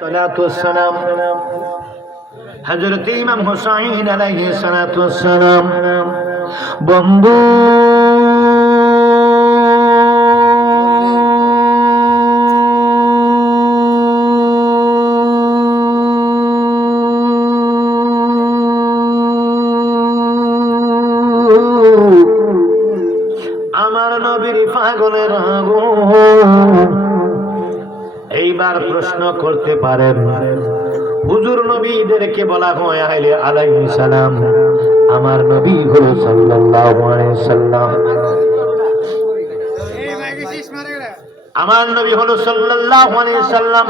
সালাতু ওয়াসসালাম হযরত ইমাম হুসাইন আলাইহিস সালাতু ওয়াসসালাম বন্ধু আমার নবীর পাগলের আগুন। এইবার প্রশ্ন করতে পারেন, হুজুর নবীদেরকে বলা হয় আহলে আলাইহিস সালাম, আমার নবী হলো সাল্লাল্লাহু আলাইহি সাল্লাম, আমার নবী হলো সাল্লাল্লাহু আলাইহি সাল্লাম।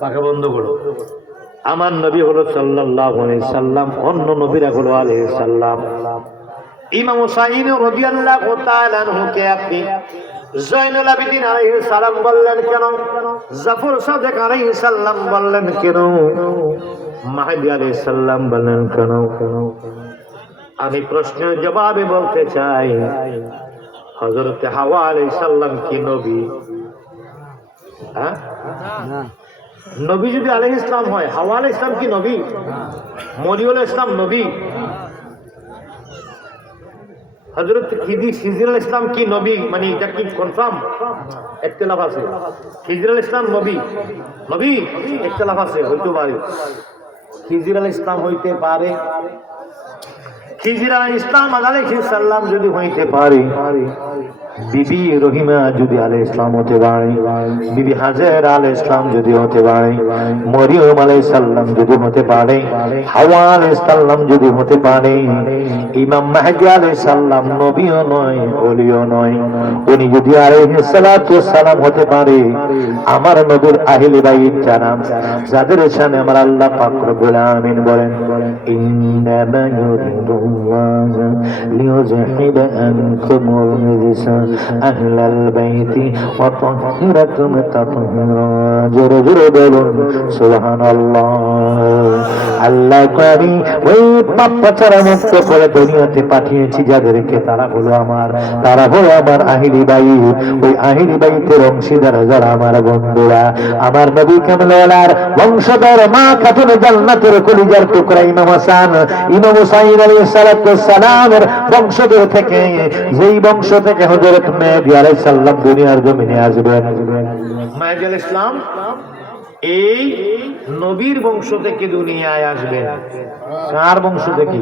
পাকা বন্ধ করো। আমার নবী হলো সাল্লাল্লাহু আলাইহি সাল্লাম, অন্য নবীরা হলো আলাইহিস সালাম। ইমাম হুসাইন রাদিয়াল্লাহু তাআলা আনহুকে আপনি জয়নুল আবেদিন আলাইহিস সালাম বললেন কেন? জাফর সাদেক আলাইহিস সালাম বললেন কেন? মাহদী আলাইহিস সালাম বললেন কেন? আমি প্রশ্নের জবাবে বলতে চাই, হযরত হাওয়া আলাইহিস সালাম কি নবী? হ্যাঁ, নবী যদি আলাইহিস সালাম হয়, হাওয়া আলাইহিস সালাম কি নবী? মরিয়ম আলাইহিস সালাম নবী? হযরত খিজির আলাইহিস সালাম কি নবী? মানে এটা কি কনফার্ম? ইখতিলাফ আছে। খিজির আলাইহিস সালাম নবী? নবী ইখতিলাফ আছে, হইতে পারে। খিজির আলাইহিস সালাম হইতে পারে, খিজির আলাইহিস সালাম যদি হইতে পারে, বিবি রহিমা যদি আলাইহিস সালাম হতে পারে, বিবি হাজেরা আলাইহিস সালাম যদি হতে পারে, মরিয়ম আলাইহিস সালাম যদি হতে পারে, হাওয়া আলাইহিস সালাম যদি হতে পারে, ইমাম মাহদী আলাইহিস সালাম নবীও নয়, ওলিও নয়, উনি যদি আলাইহিস সালাতু সালাম হতে পারে, আমার নবীর আহলে বাইত যারা, যাদের শানে আমার আল্লাহ পাক রব্বুল আলামিন বলেন, ইন্নামা ইউরিদুল্লাহু লিইউযহিবা আনকুমুর রিজসা আহলাল বাইতি ওয়া তাহহিরাকুম তাতহীরা। জোরে জোরে বলুন সুবহানাল্লাহ। আল্লাহ করি ওই পাপাচারা মুক্ত করে দুনিয়াতে পাঠিয়েছি যাদেরকে, তারা হলো আমার আহলি বাইত। ওই আহলি বাইতের অংশীদার যারা আমার বন্ধুরা, আমার নবী কামলার বংশধর, মা খাতুনে জান্নাতের কলিজার টুকরা ইমাম হুসাইন আলাইহিস সালাতু সালামের বংশধর থেকে, যেই বংশ থেকে হযরত মেহেদী আলাইহিস সালাম দুনিয়ার জমিনে আসবেন। মেহেদী আলাইহিস সালাম এই নবীর বংশ থেকে দুনিয়ায় আসবেন। কার বংশ থেকে?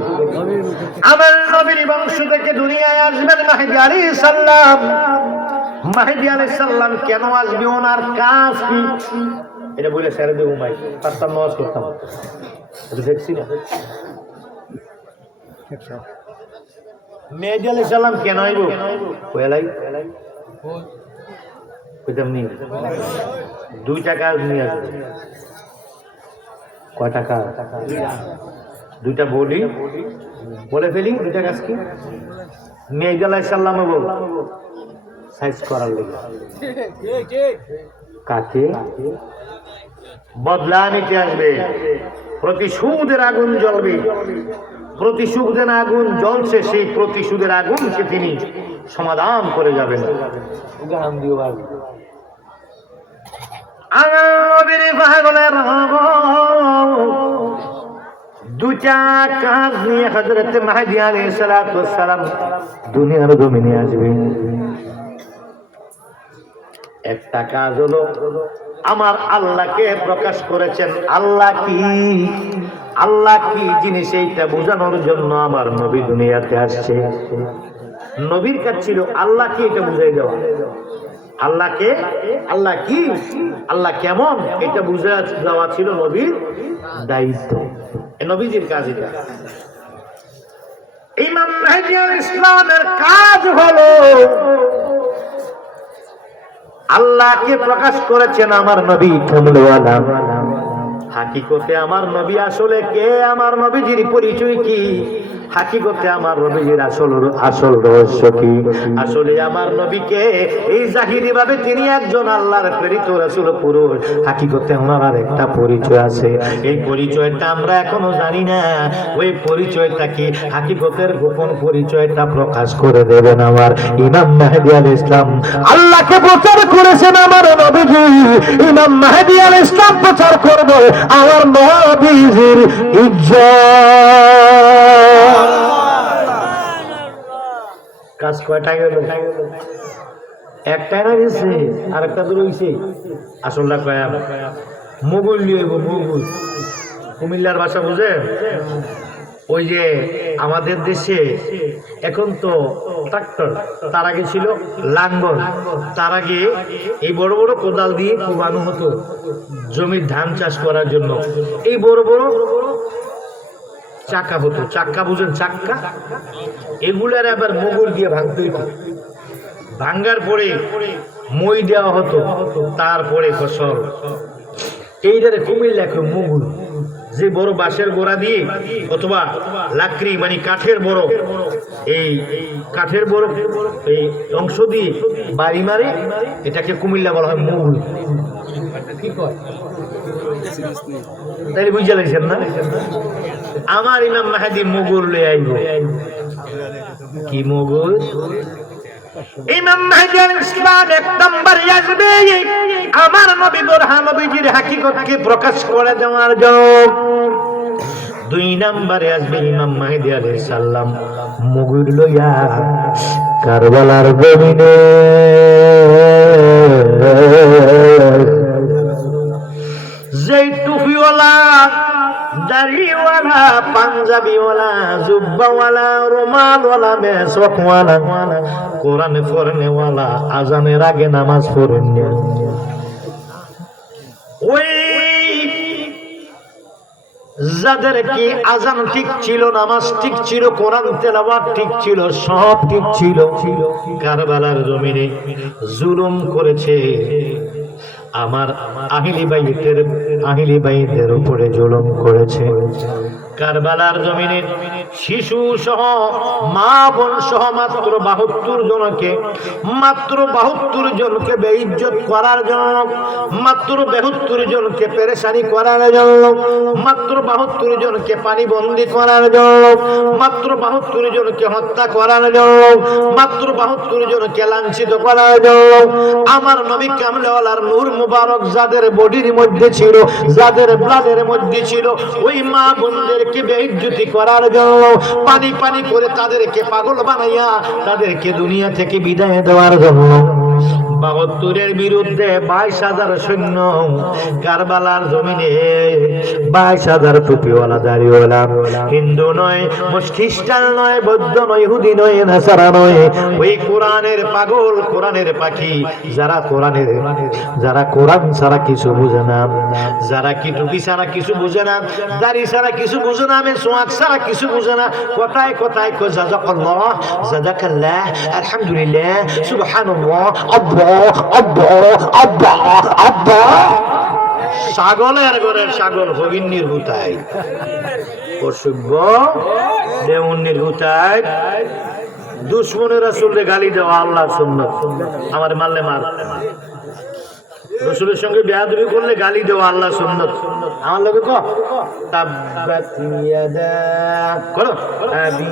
আমার নবীর বংশ থেকে দুনিয়ায় আসবেন মেহেদী আলাইহিস সালাম। মেহেদী আলাইহিস সালাম কেন আসবে, ওনার কাজ কি, এটা বলে ছেড়ে দেবো। ভাই পাঁচটার নামাজ করতাম, এটা দেখছি না। মেহেদী আলাইহিস সালাম কেন আইব? কয়লাই কইতাম নি 2 টাকা নিয়ে আসবে। কয় টাকা? 2টা বলি বলে ফেলি। 2 টাকা কি? মেহেদী আলাইহিস সালাম বল সাইজ করার লাগে। কাকে? বদলা নিতে আসবে। প্রতিশোধের আগুন জ্বলবে। প্রতিশোধের আগুন জ্বলছে, সেই প্রতিশোধের আগুনকে তিনি সমাধান করে যাবেন। গান দিও ভাই। আনবীর পাগলের দুটা কাজ নিয়ে হযরত মাহদী আলাইহিস সালাতু সালাম দুনিয়ার জমিনে আসবেন। একটা কাজ হলো আমার আল্লাহকে প্রকাশ করেছেন। আল্লাহ কি জিনিস এইটা বোঝানোর জন্য আমার নবী দুনিয়াতে আসছে। নবীর কাজ ছিল আল্লাহ কি এটা বুঝাই দেওয়া। আল্লাহকে, আল্লাহ কি, আল্লাহ কেমন, এটা বুঝা দেওয়া ছিল নবীর দায়িত্ব। নবীজির কাজ এটা। ইমাম মেহেদী আলাইহিস সালামের কাজ হলো আল্লাহকে প্রকাশ করেছেন আমার নবী কামলিওয়ালা। হাকিকতে আমার নবী আসলে কে, আমার নবীজির পরিচয় কি, হাকিকতে আমার নবীর আসল রহস্য কি? আসলে আমার নবীকে এই জাহিরি ভাবে তিনি একজন আল্লাহর প্রেরিত রাসূল পুরুষ, হাকিকতে ওনার আর একটা পরিচয় আছে, এই পরিচয়টা আমরা এখনো জানি না। ওই পরিচয়টা কি? হাকিকতের গোপন পরিচয়টা প্রকাশ করে দেবেন আমার ইমাম মেহেদী আলাইহিস ইসলাম। আল্লাহকে প্রচার করেছেন আমার নবীজি, ইমাম মেহেদী আলাইহিস ইসলাম প্রচার করবে আমার নবীজির ইজ্জত। কাজ কয়টা গেল? একটাই না গেছে, আর একটা দূর হইছে। আসলটা কয়া মুগুল লিয়েব, মুগুল কুমিল্লার ভাষা বুঝেন? ওই যে আমাদের দেশে এখন তো ট্রাক্টর, তার আগে ছিল লাঙ্গল, তার আগে এই বড় বড় কোদাল দিয়ে কোবানো হতো জমির ধান চাষ করার জন্য। এই বড় বড় চাকা হতো, চাক্কা বুঝেন? চাক্কা, এগুলার আবার মোগল দিয়ে ভাঙতে হইতো। ভাঙ্গার পরে মই দেওয়া হতো, তারপরে ফসল। এইটারে কুমিল্লা এখন মুগুল। যে বড় বাঁশের গোড়া দিয়ে অথবা লাকড়ি মানে কাঠের বড়, এই কাঠের বড় এই অংশ দিয়ে বাড়ি মারে, এটাকে কুমিল্লা বলা হয় মুগুল। কি কয়? তাই বুঝে লাগছেন না? আমার ইমাম মেহেদী মুগুল লয়ে আইব। কি মুগুল? ইমাম মেহেদী আলাইহিস সালাম এক নম্বরে আসবে আমার নবী বুরহান নবীজির হাকিকতকে প্রকাশ করে দেওয়ার জন্য। দুই নম্বরে আসবে ইমাম মেহেদী আলাইহিস সালাম মুগুল লইয়া কারবালার জমিনে যেই টুপিওয়ালা, দাড়িওয়ালা, পাঞ্জাবিওয়ালা, জুব্বাওয়ালা, রুমালওয়ালা, মেসওয়াকওয়ালা, কোরআন পড়নেওয়ালা, আজানের আগে নামাজ পড়েন, ওই যাদের কি আজান ঠিক ছিল, নামাজ ঠিক ছিল, কোরআন তেলাওয়াত ঠিক ছিল, সব ঠিক ছিল, কারবালার জমিনে জুলুম করেছে আমার আহলি বাইতের উপরে জুলুম করেছে। কারবালার জমিনে শিশু সহ মা বোন সহ মাত্র 72 জনকে বেইজ্জত করার জন্য, মাত্র 72 জনকে পেরেশানি করার জন্য, মাত্র 72 জনকে পানিবন্দী করার জন্য, মাত্র 72 জনকে হত্যা করার জন্য, মাত্র 72 জনকে লাঞ্ছিত করার জন্য আমার নবী কামলেওয়ালার নূর মুবারক যাদের বডির মধ্যে ছিল, যাদের ব্লাডের মধ্যে ছিল, ওই মা বোনদেরকে বেইজ্জতি করার জন্য, পানি পানি করে তাদেরকে পাগল বানাইয়া তাদেরকে দুনিয়া থেকে বিদায় দেওয়ার জন্য 72-এর বিরুদ্ধে 22,000 সৈন্য কারবালার জমিনে, 22,000 টুপিওয়ালা, দাড়িওয়ালা, হিন্দু নয়, খ্রিস্টান নয়, বৌদ্ধ নয়, ইহুদি নয়, নাসারা নয়, ওই কোরআনের পাগল, কোরআনের পাখি, যারা কোরআন ছাড়া কিছু বুঝে না, যারা কি টুপি ছাড়া কিছু বুঝে না, দাড়ি ছাড়া কিছু বুঝে না, মেসওয়াক ছাড়া কিছু বুঝে না, কথায় কথায় কয় জাযাকাল্লাহ, জাযাকাল্লাহ, আলহামদুলিল্লাহ, সুবহানাল্লাহ, আল্লাহ আল্লাহ আল্লাহ আল্লাহ। ছাগলের ঘরের ছাগল হবিন্নির হুতায়, অসভ্য দেউন্নির হুতায় দুশ্মনের রাসূলকে গালি দেওয়া আল্লাহর সুন্নাত। আমার মারলে মার, রাসূলের সঙ্গে বেয়াদবি করলে গালি দেওয়া আল্লাহর সুন্নাত। আমার লোকে কো তাব্বাত ইয়াদা করো আবি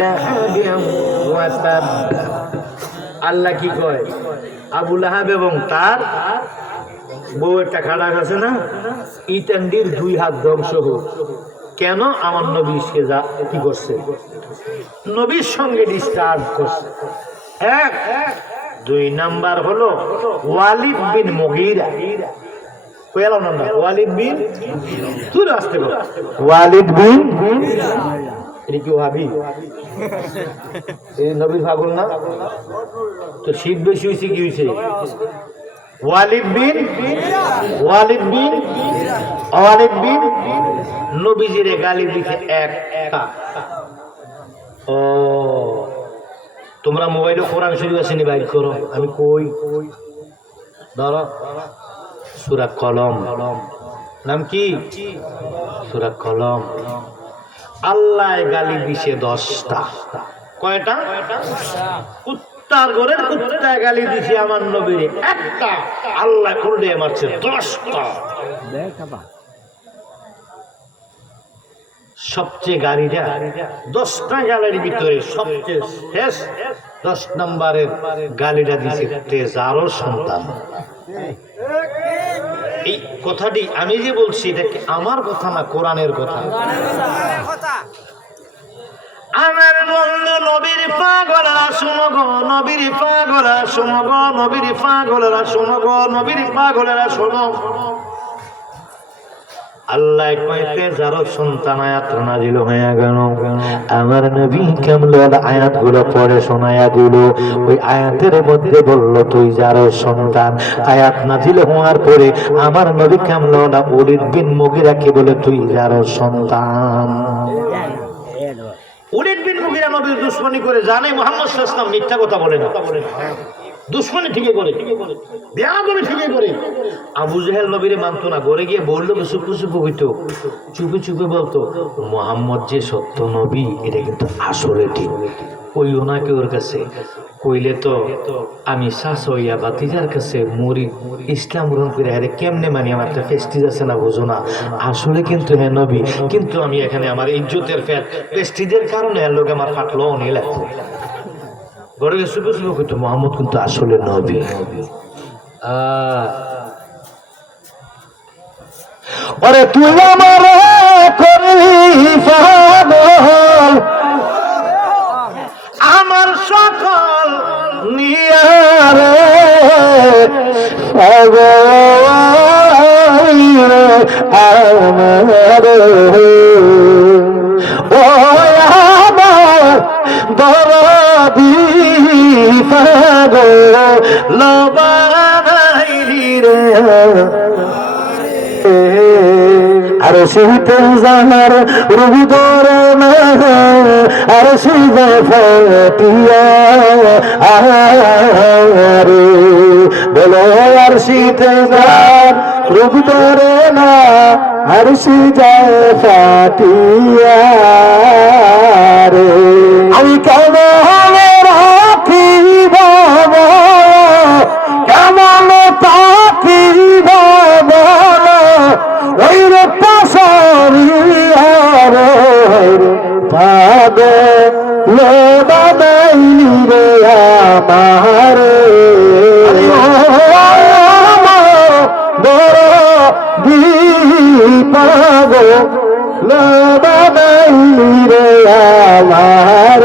লাহাবিন ওয়া তাব। আল্লাহ কি কয়? আবু লাহাব এবং তার বউ একটা খাড়া আছে না, ইতান্ডির 2 হাত ধ্বংস হোক। কেন? আমার নবী সে যা কি করছে, নবীর সঙ্গে ডিস্টার্ব করছে। 1 2 নাম্বার হলো ওয়ালিদ বিন মুগীরা। কয়লা নাম্বার? ওয়ালিদ বিন, তুই আসতে বল, ওয়ালিদ বিন, এটা কি ভাবি এই নবীর পাগল না? তো শীত বেশি হয়েছে, কি হয়েছে? ওয়ালিদ বিন নবীজিরে গালি দিতে একটা। ও তোমরা মোবাইলে কোরআন শরীফ আছে নি, বাইর করো। আমি কই ধরো সূরা কলম, নাম কি? সূরা কলম। আল্লাহ গালি দিছে 10টা। কয়টা? কুত্তার ঘরের কুত্তা গালি দিছে আমার নবীর একটা, আল্লাহ উল্টে মারছে 10টা। সবচেয়ে গালিটা 10টা গালির ভিতরে সবচেয়ে শেষ 10 নম্বরের গালিটা দিছে তেজারও সন্তান। এই কথাটি আমি যে বলছি এটা কি আমার কথা না কোরআনের কথা? আমার বন্ধু নবীর পাগলেরা শুনো গো, নবীর পাগলেরা শুনো গো, নবীর পাগলেরা শুনো গো, নবীর পাগলেরা শোনো। আল্লাহ কইতে যারো সন্তান আয়াত নাজিল হয়ে গেল, আমার নবী কামলের আয়াতগুলো পড়ে শোনায়া দিল। ওই আয়াতের মধ্যে বলল তুই যারো সন্তান। আয়াত নাজিল হওয়ার পরে আমার নবী কামলেরা ওলীদ বিন মুগীরাকে বলে তুই যারো সন্তান। ওলীদ বিন মুগীরা নবীর দুশমনি করে, জানে মুহাম্মদ সাল্লাল্লাহু আলাইহি ওয়াসাল্লাম মিথ্যা কথা বলে না, দুশমনি ঠিকই করে, বেয়াদবি ঠিকই করে। আবু জেহেল নবীরে মানতো না, ঘরে গিয়ে বললো চুপু চুপু হইতো, চুপে চুপে বলতো মুহাম্মদ যে সত্য নবী এটা কিন্তু আসলে ঠিক, ওই ওনাকে ওর কাছে কইলে তো আমি শাসইয়া বাতিজার কাছে মরি ইসলাম গ্রহণ করে। আরে কেমনে মানি, আমার একটা প্রেস্টিজ আছে না, বুঝো না? আসলে কিন্তু হ্যাঁ নবী, কিন্তু আমি এখানে আমার ইজ্জতের ফ্যাট প্রেস্টিজের কারণে এর লোক আমার ফাটলো নিয়ে লাগছে। ঘরে শুধু শুধু কিন্তু মোহাম্মদ কিন্তু আসলে নবী। ওরে তুই আমার করলি পাগল, আমার সকল নিয়ারে পাগল আমার ও আমার দরদি পাগল লবানাইলি রে। আর শীতে জানার রবি ধরে না, আর শীতে ফটিয়া আরে বলো আর শীতে জানার রবি ধরে না, আর শীতে ফটিয়া রে। আমি কেমন রাখিব কেমন তাকিব ওই রে পাশরিয়ার পাগল বানাইলি রে আমার বড় পাগল বানাইলি রে আমার।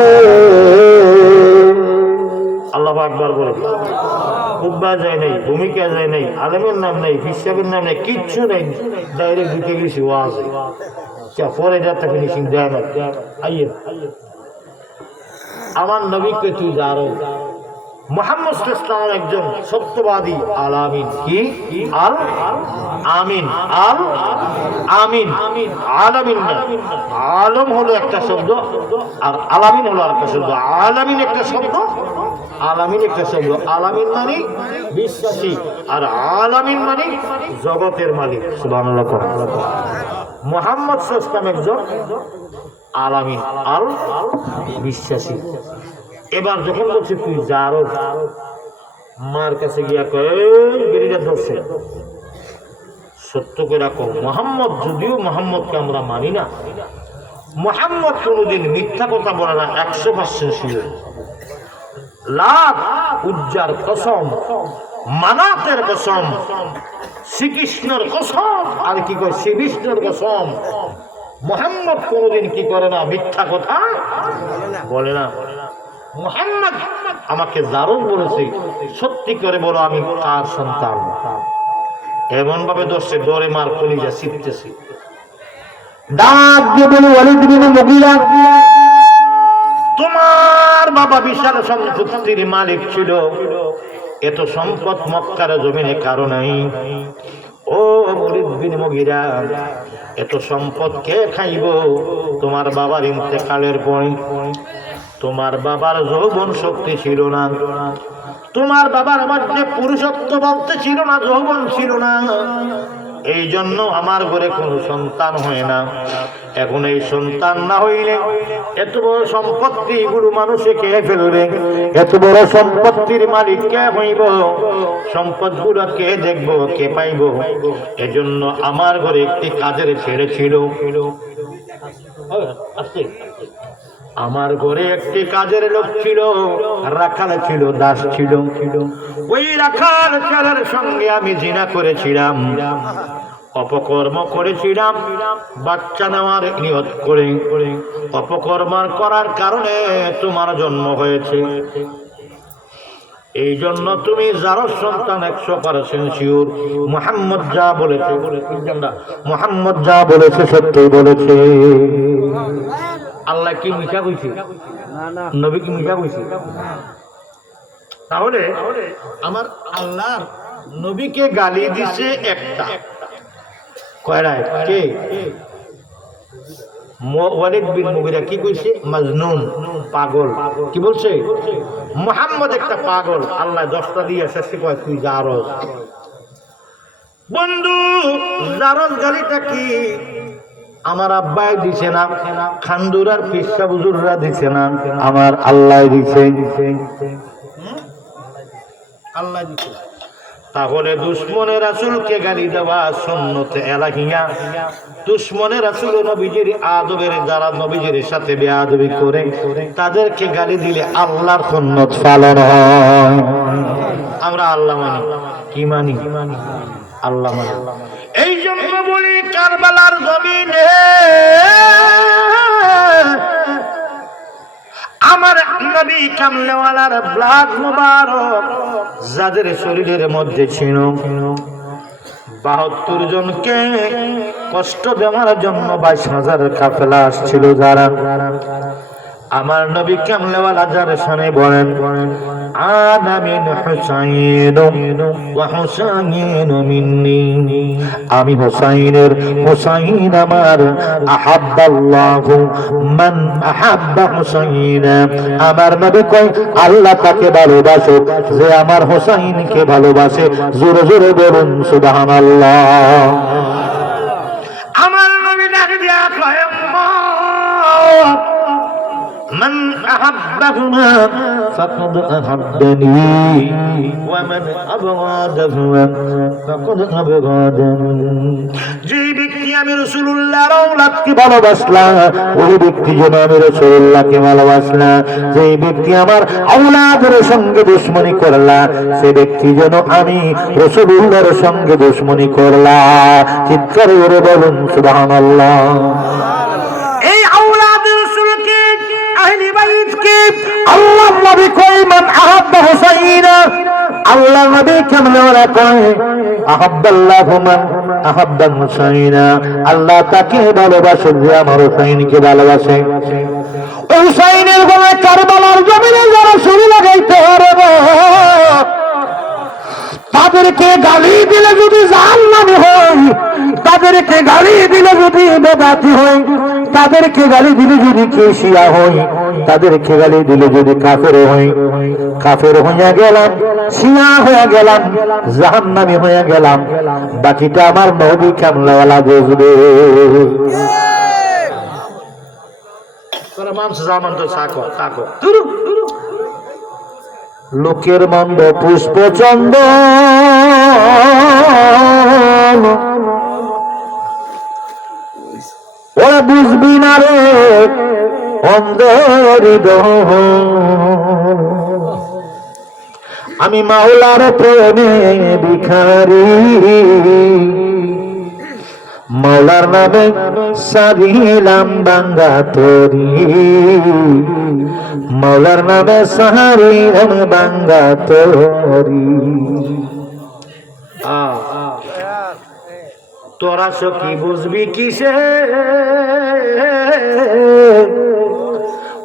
আল্লাহু আকবার বলো। খুব্বা যায় নাই, ভূমিকা যায় নাই, আলেমের নাম নাই, হিসাবের নাম নাই, কিচ্ছু নাই, ডাইরেক্ট ঢুকে গেছি ওয়াজ। পরে যাতে ফিনিশিং দেয় না। আইয়ে আমার নবীকে তুই জানো, মুহাম্মদ সাল্লাল্লাহু আলাইহি ওয়াসাল্লাম একজন সত্যবাদী আলামিন। কি আল আমিন, আল আমিন, আলামিন না, আলম হলো একটা শব্দ আর আলামিন হলো আরেকটা শব্দ। আলামিন একটা শব্দ, আলামিন একটা শব্দ। আলামিন মানে বিশ্বাসী আর আলামিন মানে জগতের মালিক। সুবহানাল্লাহ। মুহাম্মদ সাল্লাল্লাহু আলাইহি ওয়াসাল্লাম একজন আলামিন, আল বিশ্বাসী। এবার যখন বলছে তুই যারো, মার কাছে গিয়া কয়েটা ধরছে, সত্য করে রাখো মোহাম্মদ, যদিও মোহাম্মদকে আমরা মানি না, মোহাম্মদ কোনোদিন মিথ্যা কথা বলে না, 100% ছিল। লাত উজ্জার কসম, মানাতের কসম, শ্রীকৃষ্ণের কসম, আর কি কয় শ্রী বিষ্ণুর কসম, মোহাম্মদ কোনোদিন কি করে না, মিথ্যা কথা বলে না। মুহাম্মদ আমাকে জারুন বলেছে, সত্যি করে বলো আমি কার সন্তান। এমন ভাবে দোষে ডরে মার কলিজা ছিটতেছি। ডাক দিয়ে বলে ওলীদ বিন মুগীরা, তোমার বাবা বিশাল সম্পত্তির মালিক ছিল, এত সম্পদ মক্কার জমিনে কারো নাই। ও ওলীদ বিন মুগীরা, এত সম্পদ কে খাইব? তোমার বাবার ইন্তেকালের পর তোমার বাবার যৌবন শক্তি ছিল না, তোমার বাবার মধ্যে পুরুষত্ব বলতে ছিল না, যৌবন ছিল না, এই জন্য আমার ঘরে কোনো সন্তান হয় না। এখন এই সন্তান না হইলে এত বড় সম্পত্তি গুলো মানুষে খেয়ে ফেলবে, এত বড় সম্পত্তির মালিক কে হইব, সম্পদ গুলো কে দেখবো, কে পাইব? এজন্য আমার ঘরে একটি কাজের ছেলে ছিল, আমার ঘরে একটি কাজের লোক ছিল, রাখাল ছিল, দাস ছিল। ওই রাখাল ছেলের সঙ্গে আমি জিনা করেছিলাম, অপকর্ম করেছিলাম, বাচ্চা নেওয়ার নিয়ত করে। অপকর্ম করার কারণে তোমার জন্ম হয়েছে। এই জন্য তুমি যার সন্তান 100% শিওর মুহাম্মদ যা বলেছে, মুহাম্মদ যা বলেছে সত্যি বলেছে। আল্লাহ কি মিথ্যা কইছে? নবী কি মিথ্যা কইছে? তাহলে আমার আল্লাহ নবীকে গালি দিছে একটা, কয়রা? কে? ওয়ালিদ বিন মুগিরা কি কইছে? মাজনুন, পাগল। কি বলছে? মুহাম্মদ একটা পাগল। আল্লাহ 10টা দিয়ে শেষে কয় তুই জারজ। বন্ধু, জারজ গালিটা কি আমার আব্বাই দিছে না, খান্দুরার পিসা বুজুররা দিছে না, আমার আল্লাহ দিছে, আল্লাহ দিছে। তাহলে দুশ্মনের রাসূলকে গালি দেওয়া সুন্নতে এলাহিয়া। দুশ্মনের রাসূল নবীজির আদবের, যারা নবীজির সাথে বেয়াদবি করে তাদেরকে গালি দিলে আল্লাহর সুন্নত পালন হয়। আমরা আল্লাহ মানি, কি মানি? আল্লাহ মানি। এই জন্য বলি কারবালার জমিনে আমার নবী কামলেওয়ালার ব্লাড মুবারক যাদের শরীরের মধ্যে ছিল 72 জনকে কষ্ট দেওয়ার জন্য 22,000 কাফেলা আসছিল। যারা আমার নবী কামলেওয়ালা যার সামনে বলেন আনা মিন হুসাইন ওয়া হুসাইন মিন্নি, আমি হুসাইনের, হুসাইন আমার। আহাব্বাল্লাহু মান আহাব্বা হুসাইনা, আমার নবী কয় আল্লাহ তাকে ভালোবাসে যে আমার হুসাইনকে ভালোবাসে। জোরে জোরে বলুন সুবহানাল্লাহ। আমার নবী ডাক দিয়া কয় من أحبهما فقد أحبني ومن أبغضهما فقد أبغضني। যে ব্যক্তি আমি রাসূলুল্লাহর আওলাদকে ভালোবাসলাম, ওই ব্যক্তি যেন আমি রাসূলুল্লাহকে ভালোবাসলাম। যে ব্যক্তি আমার আওলাদের সঙ্গে দুশমনি করলা, সে ব্যক্তি যেন আমি রাসূলুল্লাহর সঙ্গে দুশমনি করলাম। চিৎকার করে বলুন সুবহানাল্লাহ। আল্লাহ নবী কয় মান আহাব্বা হুসাইনা, আল্লাহ নবী কামলেওয়ালা কয় আহাব্বাল্লাহু মান আহাব্বা হুসাইনা, আল্লাহ তাকে ভালোবাসে যে আমার হুসাইনকে ভালোবাসে। হুসাইনের গলায় কারবালার জমিনে যারা ছুরি লাগাইতে পারবে তাদেরকে গালি দিলে যদি জাহান্নামী হয়, তাদেরকে গালি দিলে যদি বেদাতি হয়, তাদেরকে গালি দিলে যদি কেশিয়া হয়, তাদেরকে গালি দিলে যদি কাফের হয়, কাফের হইয়া গেলাম, শিয়া হইয়া গেলাম, জাহান্নামী হইয়া গেলাম। বাকিটা আমার নবী কামলাওয়ালা বুঝবে। লোকের মন্দ পুষ্প চন্দন ওরা বুঝবি না রে অন্ধের আমি মাওলার প্রেমে ভিখারি, মাওলার নামে সারিলাম বাঙ্গা তরি, মাওলার নামে সারিলাম বাঙ্গা তরি। তোরা সখী বুঝবি কিসে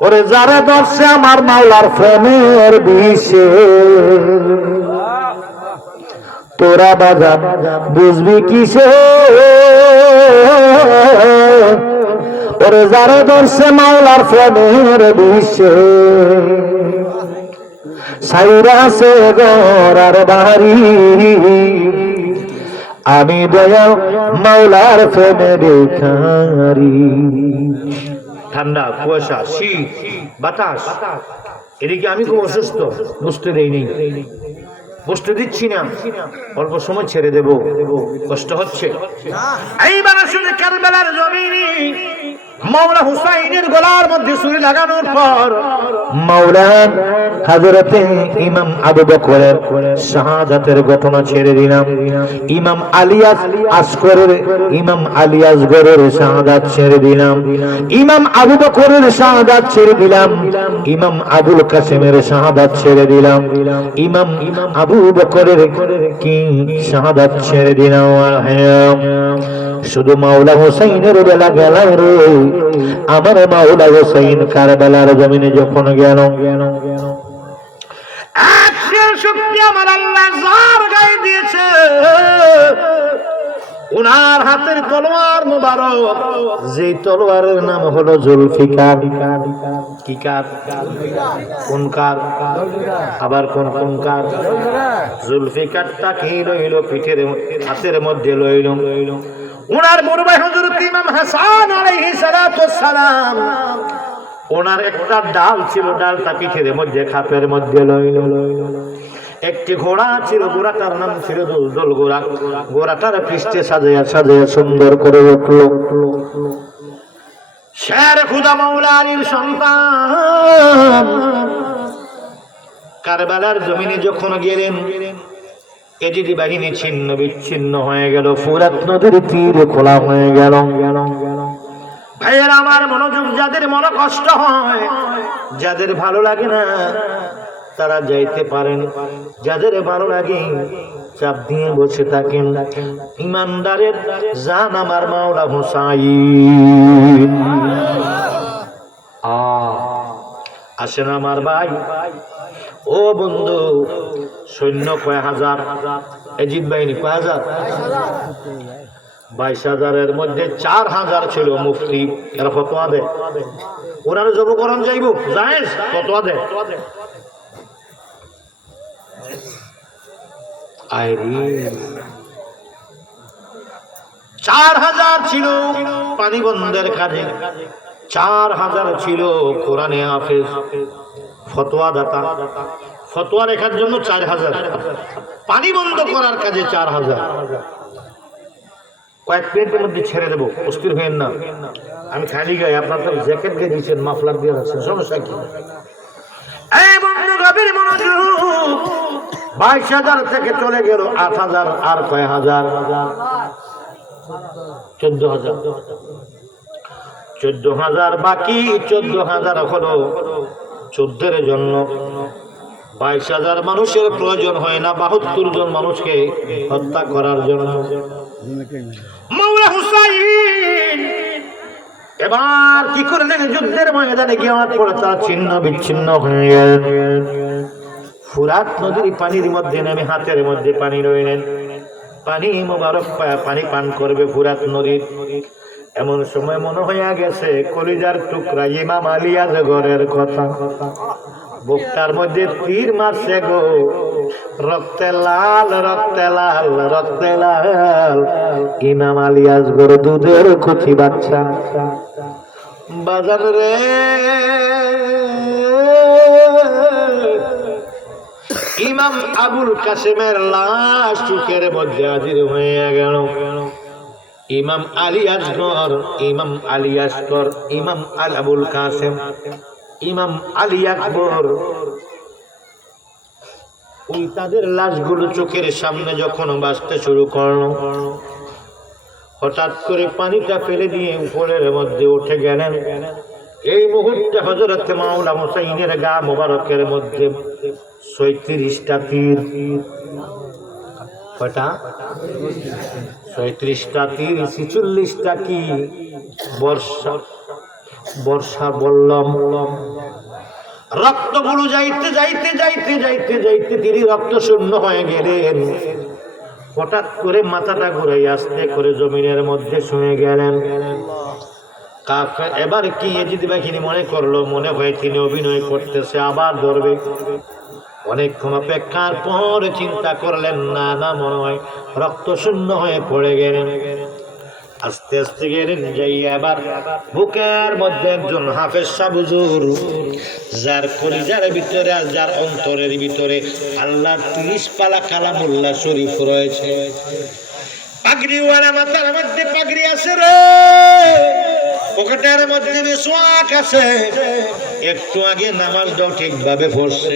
ওরে যারা দর্শে আমার মাওলার প্রেমের বিষে, তোরা বাজান বুঝবি কিসে ওরে যারা দর্শে মাওলার প্রেমের বিষে। সাইরা সে গর আর বাড়ি আমি দয়াল মাওলার প্রেমে ভিখারি। ঠান্ডা, কুয়াশা, শীত, বাতাস, এদিকে আমি খুব অসুস্থ, বুঝতে দেইনি, বসতে দিচ্ছি না, অল্প সময় ছেড়ে দেব, কষ্ট হচ্ছে। এইবার আসলে কারবালার জমিনে মাওলা হুসাইনের গলার মধ্যে ছুরি লাগানোর পর মাওলা হযরতে ইমাম আবু বকরের শাহাদাতের ঘটনা ছেড়ে দিলাম। ইমাম আলী আসগরের শাহাদাত ছেড়ে দিলাম। ইমাম আবু বকরের শাহাদাত ছেড়ে দিলাম। ইমাম আবুল কাসেমের শাহাদাত ছেড়ে দিলাম। ইমাম আবু বকরের কি শাহাদাত ছেড়ে দিলাম। শুধু মাওলা হুসাইনের বেলা গেল রে, আমার মাওলা হুসাইন কারবালার জমিনে যখন গেল, শক্তি আমার আল্লাহ যার গায়ে দিয়েছে, উনার হাতের তলোয়ার মুবারক, যে তলোয়ারের নাম হলো জুলফিকার। কি কার? কোন কার? আবার কোন কোন কার? জুলফিকারটা কি লইল? পিঠের হাতের মধ্যে লইল। উনার বড় ভাই হযরত ইমাম হাসান আলাইহিস সালাতু ওয়াস সালাম, ওনার একটা ডাল ছিল, ডালটা পিঠের মধ্যে খাপের মধ্যে লইল। একটি ঘোড়া ছিল, ঘোড়াটার নাম ছিল দুলদুল ঘোড়া। ঘোড়াটার পৃষ্ঠে সাজাইয়া সাজাইয়া সুন্দর করে উঠল। শের খুদা মাওলা আলীর সন্তান কারবালার জমিনে যখন গেলেন, এজিদি বাহিনী ছিন্ন বিচ্ছিন্ন হয়ে গেল, ফুরাত নদীর তীর খোলা হয়ে গেল। ভাইয়ের আমার মনোযোগ, যাদের মনে কষ্ট হয়, যাদের ভালো লাগে না তারা যাইতে পারেন, যাদের ভালো লাগে চাপ দিয়ে বসে থাকেন। ইমানদারের জান আমার মাওলা হুসাইন। আসেন আমার ভাই, ও বন্ধু, সৈন্য কয় হাজার? এজিদ বাহিনী কয় হাজার? 22,000-এর মধ্যে 4,000 ছিল মুফতি। এরা ফতোয়া দেয়, ওনারা জবকরণ যাইব জায়েজ, ফতোয়া দেয়। আইরি 4,000 ছিল পানি বন্ধের কাজে, 4,000 ছিল কোরআনে হাফেজ, ফতোয়া দাতা। ফতোয়া লেখার জন্য 4,000, পানি বন্ধ করার কাজে 4,000। কয়েক মিনিটের মধ্যে ছেড়ে দেবো, অস্থির হইেন না। আমি খালি গায়ে, আপনার তো জ্যাকেট দিয়ে দিচ্ছেন, মাফলার দিয়ে রাখছেন, সমস্যা কি? 22,000 থেকে চলে গেল 8,000, আর কয় হাজার? 14,000। 14,000 বাকি, 14,000 হলো যুদ্ধের জন্য। 22,000 মানুষের প্রয়োজন হয় না 72 জন মানুষকে হত্যা করার জন্য। মাওলা হুসাইন এবার কি করলেন? যুদ্ধের ময়দানে গিয়ে পড়ে তারা ছিন্ন বিচ্ছিন্ন হয়ে গেলেন। ফুরাত নদীর পানির মধ্যে নেমে হাতের মধ্যে পানি রইলেন, পানি মোবারক পানি পান করবে ফুরাত নদীর। এমন সময় মনে হইয়া গেছে কলিজার টুকরা ইমাম আলী আসগরের কথা। বুকটার মধ্যে তীর মারছে গো, রক্তে লাল, রক্তে লাল, রক্তে লাল। ইমাম আলী আসগর দুধের কচি বাচ্চা। বাজার রে ইমাম আবুল কাসেমের লাশ চোখের মধ্যে হাজির হয়ে গেল। ইমাম আলী আসগর, ইমাম আলী আসগর, ইমাম আবুল কাসেম, ইমাম আলী আকবর, ওই তাদের লাশগুলো চোখের সামনে যখন ভাসতে শুরু করলো, হঠাৎ করে পানিটা ফেলে দিয়ে উপরের মধ্যে উঠে গেলেন। এই মুহূর্তে হযরত মাওলা হুসাইনের গা মোবারকের মধ্যে 36টা তীর। কয়টা? 36টা তীর, 46টা কি বর্ষা, বর্ষা বললাম। রক্তগুলো যাইতে যাইতে যাইতে যাইতে যাইতে তিনি রক্ত শূন্য হয়ে গেলেন। হঠাৎ করে মাথাটা ঘুরে আস্তে করে জমিনের মধ্যে শুয়ে গেলেন। এবার কি এজিদ বাহিনী মনে করলো, মনে হয় তিনি অভিনয় করতেছে, আবার ধরবে। অনেকক্ষণ অপেক্ষার পর চিন্তা করলেন, না না, মনে হয় রক্ত শূন্য হয়ে পড়ে গেলেন। আস্তে আস্তে গেলেন, যাইয়া এবার বুকের মধ্যে একজন হাফেজ সাহেব হুজুর, যার কলিজার ভিতরে আর যার অন্তরের ভিতরে আল্লাহর 30 পালা কালামুল্লাহ শরীফ রয়েছে। পাগড়িওয়ালা মাথার মধ্যে পাগড়ি আছে রে, পকেটের মধ্যে মিসওয়াক আছে, একটু আগে নামাজটাও ঠিকভাবে পড়ছে।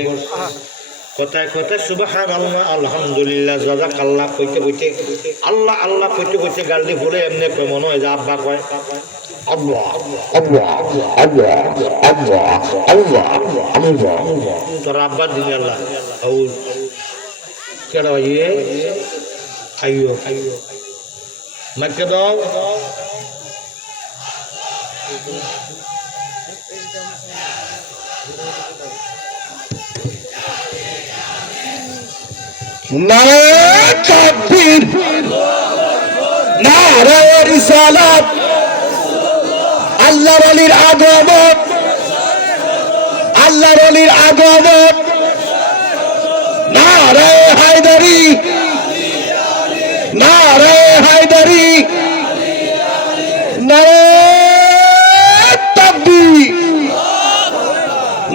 কথায় কথায় সুবহানাল্লাহ, আলহামদুলিল্লাহ, জাযাকাল্লাহ কইতে কইতে, আল্লাহ আল্লাহ কইতে কইতে গালি পড়ে এমনি মনে হয় যে আব্বা কয় আল্লাহ আল্লাহ আল্লাহ আল্লাহ আল্লাহ আল্লাহ। তোর আব্বা দিলে আল্লাহ ও কেডা ইয়ে আইয়ো মাকে দাও। নারায়ে তাকবীর, নারায়ে রিসালাত, আল্লাহর ওলির আগমন, আল্লাহর ওলির আগমন, নারায়ে হায়দারি, নারায়ে হায়দারি, নারায়ে তাকবীর,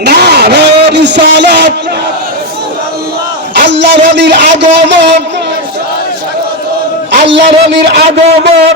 নারায়ে রিসালাত, আল্লাহর ওলির আগমন, আল্লাহর ওলির আগমন।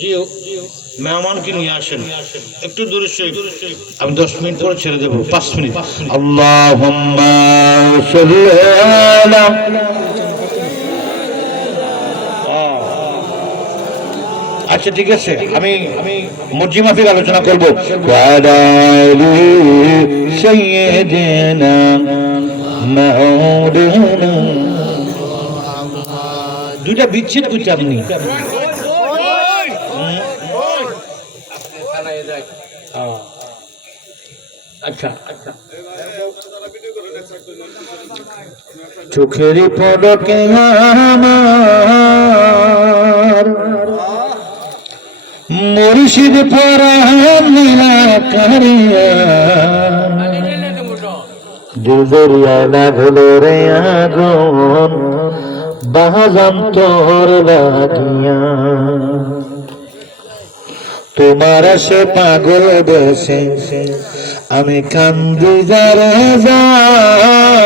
জিও মেহমান কি নিয়ে আসেন, একটু দূরে আমি 10 মিনিট পরে ছেড়ে দেবো, 5 মিনিট। আল্লাহুম্মা সাল্লি আলা, আচ্ছা ঠিক আছে, আমি মর্জি মাফিক আলোচনা করবো। সাইয়্যিদিনা মাওলানা, দুইটা বিচ্ছেদ করতে আপনি আচ্ছা আচ্ছা। চোখের পলকে আমার মুর্শিদ পরাণ নীলাকারিয়া, জুজরিয়া লাগলো রে আগুন বাহাজান তোর লাগিয়া, তোমার সে পাগল দেশে আমি কান্দি যারে যার,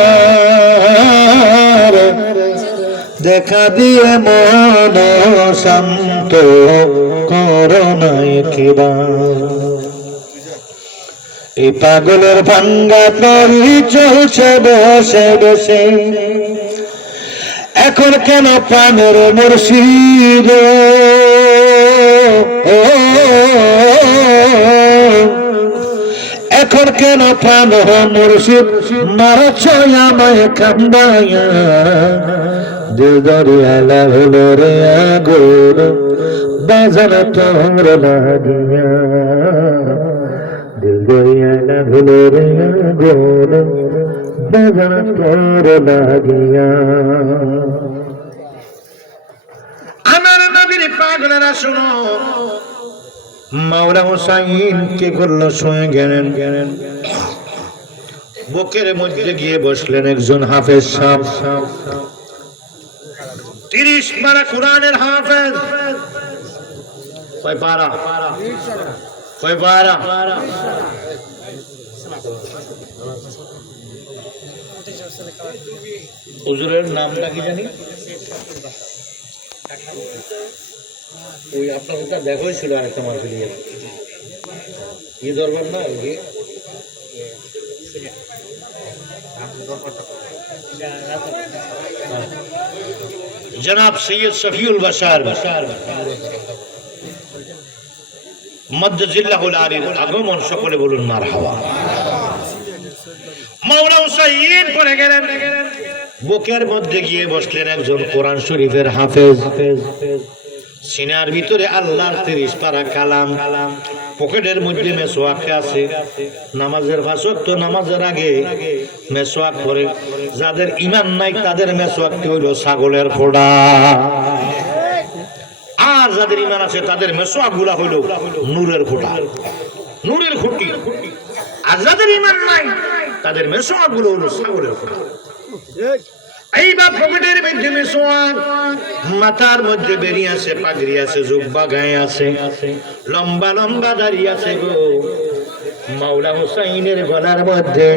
দেখা দিয়ে মন শান্ত করোনাই কিবা, এই পাগলের ভাঙ্গা তরি চলছে বসে বসে, এখন কেন প্রাণের মুর্শিদ এখন কেন প্রাণ মুর্শিদ মারছ আমায় কান্দাইয়া, দিল দরিয়ালা হলো রে আগুন বাজার তোর লাগিয়া, দিল দরিয়ালা হলো রে আগুন বাজার তোর লাগিয়া। আমার নবীর পাগলেরা শুনো, মাওলা হুসাইন কে করলো, শুয়ে গেলেন, বুকের মধ্যে গিয়ে বসলেন একজন হাফেজ সাহেব, 30 পারা কোরআনের হাফেজ। কয় পারা? কয় পারা? হুজুরের নামটা কি জানি, ওই আপনার কথা দেখা হয়েছিল আরেকটা মাহফিলে, কি দরবার না ওই জনাব সৈয়দ শফিউল বাশার মজ্জাজিল্লাহুল আলীর আগমন, সকলে বলুন মারহাবা। মাওলা হুসাইন পড়ে গেলেন, বুকের মধ্যে গিয়ে বসলেন একজন কোরআন শরীফের হাফেজ। সিনার ভিতরে আল্লাহর 30 পারা কালাম, পকেটের মধ্যে মেসওয়াক আছে। নামাজের 5 ওয়াক্ত নামাজের আগে মেসওয়াক করে। যাদের ঈমান নাই তাদের মেসওয়াকটি হইল ছাগলের ফোঁড়া, আর যাদের ঈমান আছে তাদের মেসওয়াক গুলা হইল নূরের ফোঁটা, নূরের খুঁটি। আর যাদের ঈমান নাই তাদের মেসওয়াক গুলো হইল ছাগলের ফোঁটা। এইবার পকেটের মধ্যে মেসওয়াক, মাথার মধ্যে বেরিয়ে আছে, পাগড়ি আছে, জুব্বা গায়ে আছে, লম্বা লম্বা দাঁড়িয়ে আছে গো মাওলা হুসাইনের গলার মধ্যে।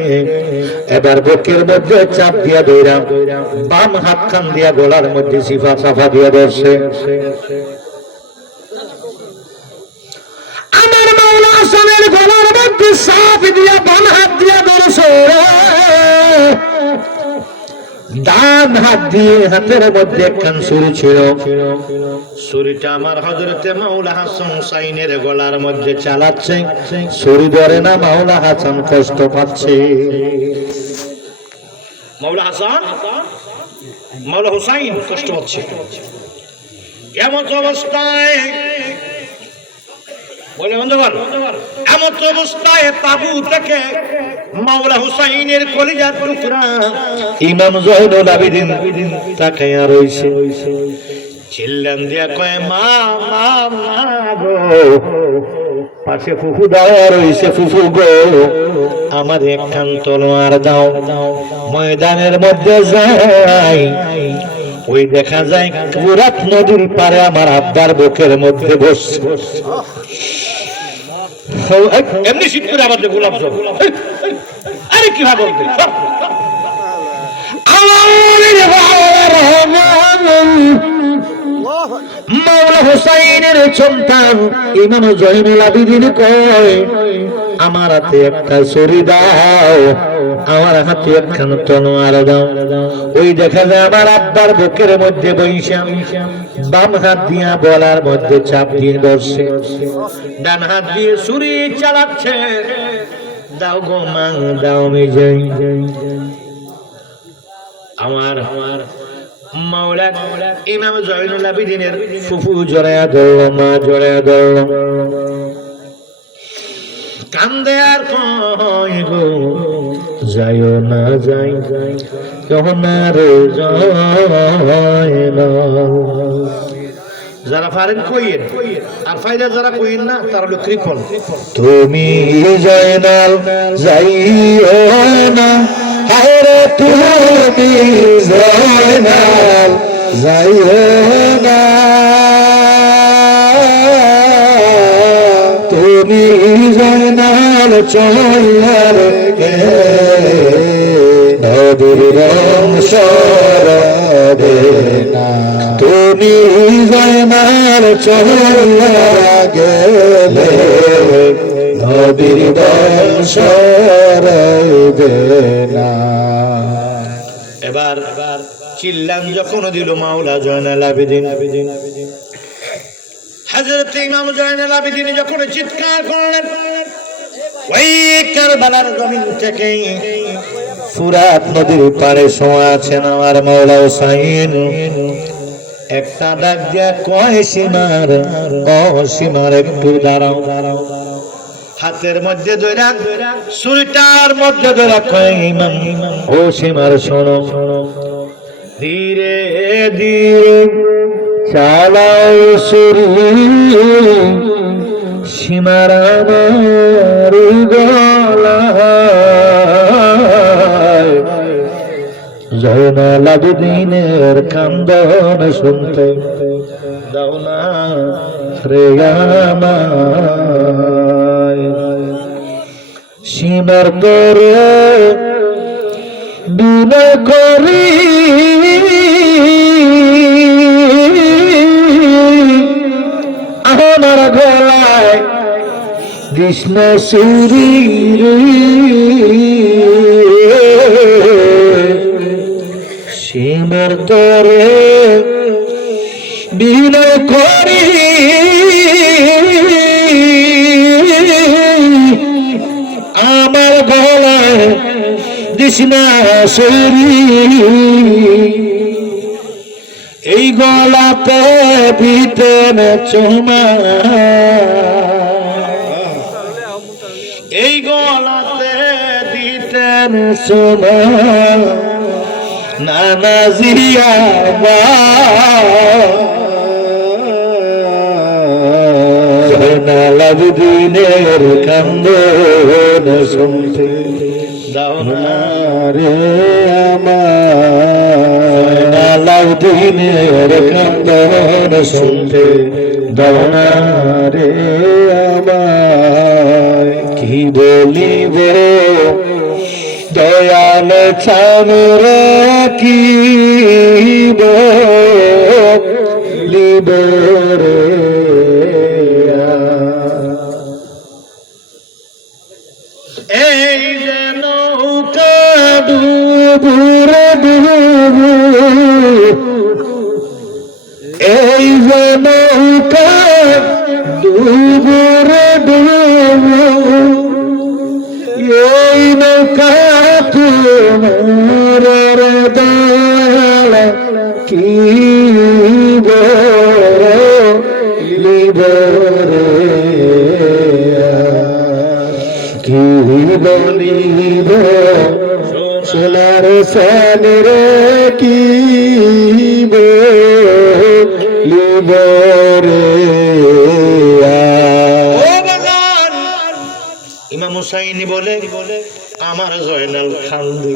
এবার বুকের মধ্যে চাপ দিয়া ধইরা বাম হাত কান দিয়া গলার মধ্যে সিফা সাফা দিয়া ধরছে। আমার মাওলা হাসানের গলার মধ্যে সাফ দিয়া বাম হাত দিয়া ধরছে, ডান হাত দিয়ে হাতের মধ্যে একখান ছুরি ছিল। ছুরিটা আমার হযরতে মাওলা হাসান হুসাইনের গলার মধ্যে চালাচ্ছে। ছুরি ধরে না, মাওলা হাসান কষ্ট পাচ্ছে। মাওলা হাসান, মাওলা হুসাইন কষ্ট পাচ্ছে। এমন অবস্থায় বলে বন্ধুগণ, এমন অবস্থায় তাবু থেকে মাওলা হুসাইনের কলিজার টুকরা ইমাম জয়নুল আবেদিন তাকায়া রইছে। চিল্লান দিয়া কয় মা মা মা গো। পাশে ফুফু দাও রইছে, ফুফু গো আমার একখান তলোয়ার দাও, ময়দানের মধ্যে যাই। ওই দেখা যায় ফুরাত নদীর পারে আমার আব্বার বুকের মধ্যে বসছে। এমনি শীত করে আবার গোলাপ জল, আরে কি ভাব মাওলা হুসাইনের সন্তান ইমাম জয়নুল আবেদিন কয় আমার হাতে একটা ছুরি দাও, আমার হাতে একখান তলোয়ার দাও। ওই দেখা যায় আমার আব্বার বুকের মধ্যে বৈশা বাম হাত দিয়া বলার মধ্যে চাপ দিয়ে ধরছে, ডান হাত দিয়ে ছুরি চালাচ্ছে। দাও গো মা দাও, আমি যাই। আমার মাওলা ইমাম জয়নুল আবেদিনের ফুফু জড়ায়া ধরল, মা জড়ায়া ধরল, কান্দে আর কয় গো যাইও না, যাই যখন রে জয়না। যারা পারেন কইেন, আর ফায়দা যারা কইেন না তারা হলো কৃপণ। তুমি জয়নাল যাইও না, হায়রে তুমি জয়নাল যাইও না, তুমি জয়নাল চলার নদীর বংশ রবে না, তুমি জয়নাল চলার গেলে নদীর বংশ রবে না। এবার চিল্লান যখন দিল মাওলা জয়নুল আবেদিন, হযরত ইমাম জয়নুল আবেদিন যখন চিৎকার করলেন, ওই কারবালার জমিন থেকে ফুরাত নদীর পাড়ে শোয়া আছেন আমার মাওলা হুসাইন। একটা ডাক দিয়া কয় সীমার, ও সীমার একটু দাঁড়াও। হাতের মধ্যে ধরা ছুরিটার মধ্যে ধরা কয় ইমাম, ও সীমার শোনো, ধীরে ধীরে চালাও ছুরি, সীমার আমার গলায়। জয়নুল আবেদিনের কান্দন শুনতে দাও না রে আমায়, সীমার করে বিনয় করি আমার গলায় কৃষ্ণ সুরি, সীমার তরে বিনয় করি কৃষ্ণা শরী এই গলাতে দিতেন চুমা এই গলাতে দিতেন চুমা নানা জিয়া লাবদিনের কান্দন শুনতে দাও না রে আমার লাবদিনের কান্দন শুনতে দাও না রে আমার কি বলিব দয়াল চাঁদের কি বলিব রে এই যে নৌকা ডুবুর ডুবু এই যে নৌকা ডুবুর ডুবু এই নৌকা তোমার দয়াল কি বলিব রে কি বলিব সোনার সানের কি বলিব রে ইমাম হুসাইনি বলে আমার জয়নাল খান্দি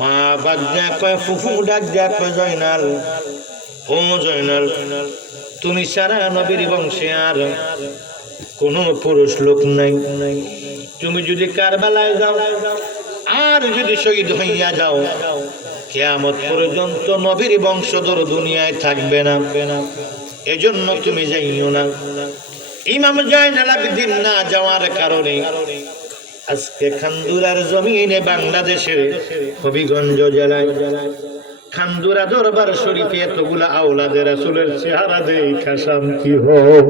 মা বাদ কয় ফুফু ডাক কয় জয়নাল ও জয়নাল তুমি সারা নবীর বংশে আর কোন পুরুষ লোক নাই তুমি যদি কারবালায় যাও আর যদি শহীদ হইয়া যাও কিয়ামত পর্যন্ত নবীর বংশধর দুনিয়ায় থাকবে না এজন্য তুমি যাইও না ইমাম জয়নাল আবেদিন না যাওয়ার কারণে আজকে খান্দুরার জমিনে বাংলাদেশের হবিগঞ্জ জেলায় খান্দুরা দরবার শরীফে এতগুলা আওলাদের রাসূলের চেহারা দেখা শান্তি হোক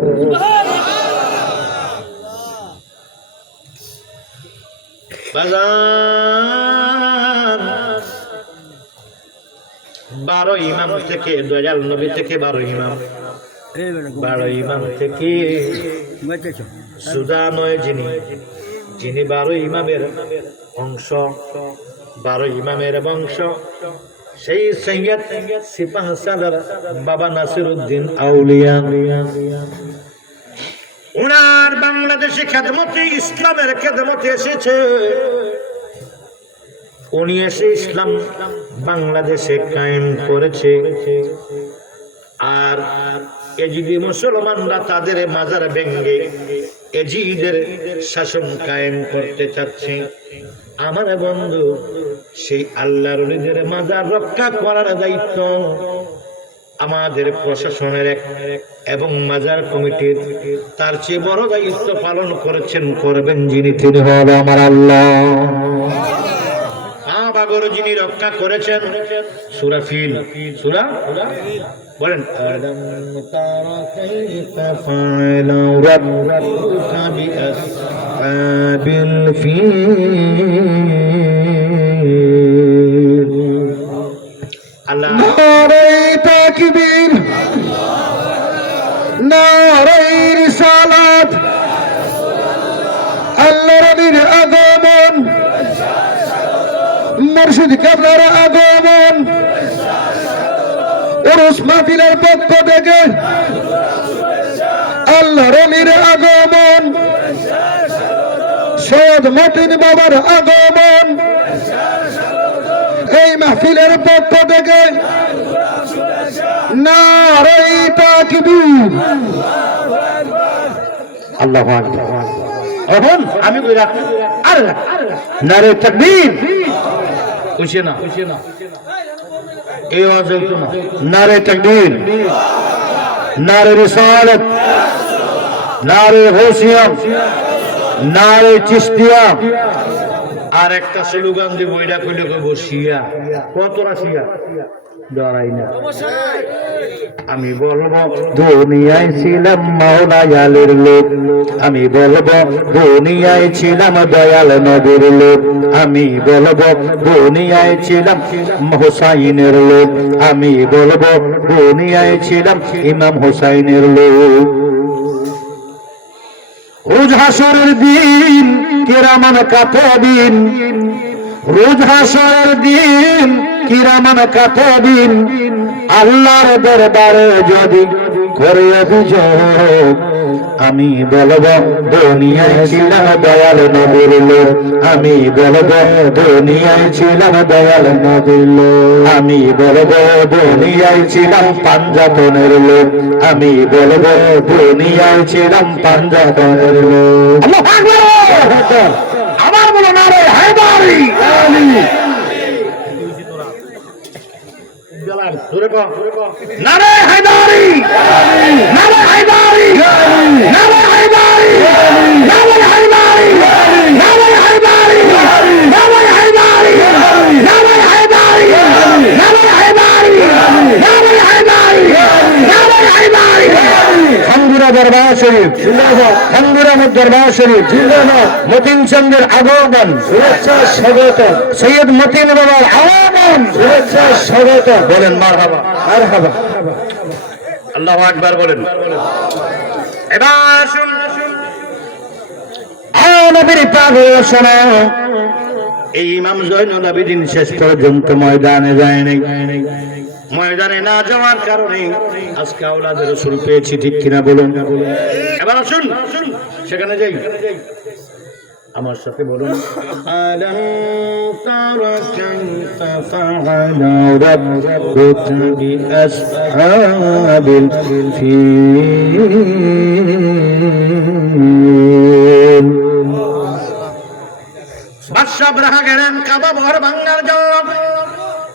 বাজান 12 ইমাম থেকে দয়াল নবী থেকে 12 ইমাম 12 ইমাম থেকে সুদা নয় যিনি 12 ইমামের অংশ 12 ইমামের বংশ সেই সৈয়দ সিপাহ সালার বাবা নাসিরউদ্দিন আউলিয়া ওনার বাংলাদেশে খেদমতে ইসলামের খেদমতে এসেছে উনি এসে ইসলাম বাংলাদেশে কায়েম করেছে আর এজিদি মুসলমানরা তাদের মাজার ভেঙ্গে এজিদের শাসন কায়েম করতে চাচ্ছে আমার বন্ধু সেই আল্লাহর ওলিদের মাজার রক্ষা করার দায়িত্ব আমাদের প্রশাসনের এবং মাজার কমিটির তার চেয়ে বড় দায়িত্ব পালন করেছেন করবেন যিনি তিনি হল আমার আল্লাহ বাগর যিনি রক্ষা করেছেন সূরা ফিল সূরা বলেন আলাম তারা কাইফা ফাআলা রাব্বুকা বিআসহাবিল ফিল আল্লাহ নারে তাকবীর নারে রিসালাত আল্লাহর নবীর আগমন মুর্শিদ কেবলার আগমন উরুস মাহফিলের পক্ষ থেকে আল্লাহর নবীর আগমন সৈয়দ মতিন বাবার আগমন এই মাহফিলের পক্ষ থেকে নারে তাকবীর আল্লাহু আকবার এখন আমি কই রাখি আর নারে তাকবীর কইছে না এই আওয়াজ হইতো না নারে তাকবীর নারে রিসালাত নারে হোসিয়া নারে চিশতিয়া আর একটা স্লোগান দিব, এটা কইলে কইব শিয়া। কতটা শিয়া? ডরাই না। আমি বলবো দুনিয়ায় ছিলাম মাওলা আলীর লোক, আমি বলবো দুনিয়ায় ছিলাম দয়াল নবীর লোক, আমি বলবো দুনিয়ায় ছিলাম হুসাইনের লোক, আমি বলবো দুনিয়ায় ছিলাম ইমাম হুসাইনের লোক। রোজ হাসরের দিন কিরামান কাতিবিন, রোজ হাসরের দিন কিরামান কাতিবিন, আল্লাহর দরবারে যদি করে অভিযোগ, আমি বলবো দুনিয়ায় ছিলাম দয়াল নবীর লোক, আমি বলবো দুনিয়ায় ছিলাম দয়াল নবীর লোক, আমি বলবো দুনিয়ায় ছিলাম পাঞ্জাতনের লোক, আমি বলবো দুনিয়ায় ছিলাম পাঞ্জাতনের লোক। আল্লাহু আকবার। আবার বলো নারে হায়দারি। নারে হায়দারি, নারে হায়দারি, নারে হায়দারি, নারে হায়দারি, নারে হায়দারি, নারে হায়দারি, নারে হায়দারি, নারে হায়দারি, নারে হায়দারি, নারে হায়দারি। খানগুড়া দরবার শরীফ জিন্দাবাদ, খানগুড়া দরবার শরীফ জিন্দাবাদ, মতিন চন্দ্রের আগমন শুভেচ্ছা স্বাগত, সৈয়দ মতিন বাবার আগমন শুভেচ্ছা স্বাগত। বলেন মারহাবা, মারহাবা। আল্লাহু আকবার বলেন। এবার আসুন, নবীর পাগল শোনো, এই ইমাম জয়নুল আবেদিন শেষ পর্যন্ত ময়দানে যায় নাই। ময়দানে না যাওয়ার কারণে আজকে আওলাদের রাসূল পেয়েছি, ঠিক কিনা বলুন? এবার আসুন সেখানে যাই, আমার সাথে বলুন। আলাম তারা কাইফা ফাআলা রাব্বুকা বিআসহাবিল ফিল। বাদশা আবরাহা গেলেন কাবা ঘর ভাঙার জন্য।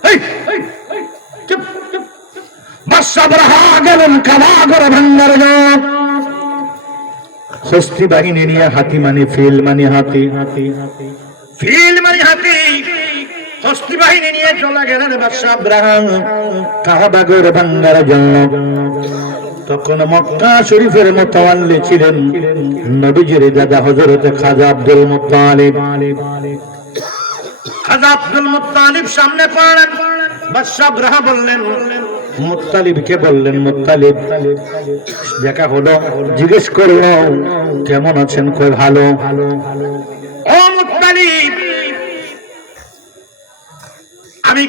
এই, এই, এই, চুপ, চুপ। বাদশা আবরাহা গেলেন কাবা ঘর ভাঙার জন্য। ষষ্ঠী বাহিনী নিয়ে, হাতি মানে ফিল মানে হাতি, ফিল মানে হাতি, হস্তি বাহিনী নিয়ে চলে গেলেন বাদশা আবরাহা কাবাগর ভাঙ্গার জন্য। তখন মক্কা শরীফের মোতাওয়াল্লি ছিলেন নবীজির দাদা হযরত খাজা আব্দুল মুত্তালিব। খাজা আব্দুল মুত্তালিব সামনে পড়লেন। বাদশা আবরাহা বললেন, মুত্তালিবকে বললেন, মুত্তালিব দেখা হলো, জিজ্ঞেস করলো কেমন আছেন? কই ভালো। ও মুত্তালিব, আমি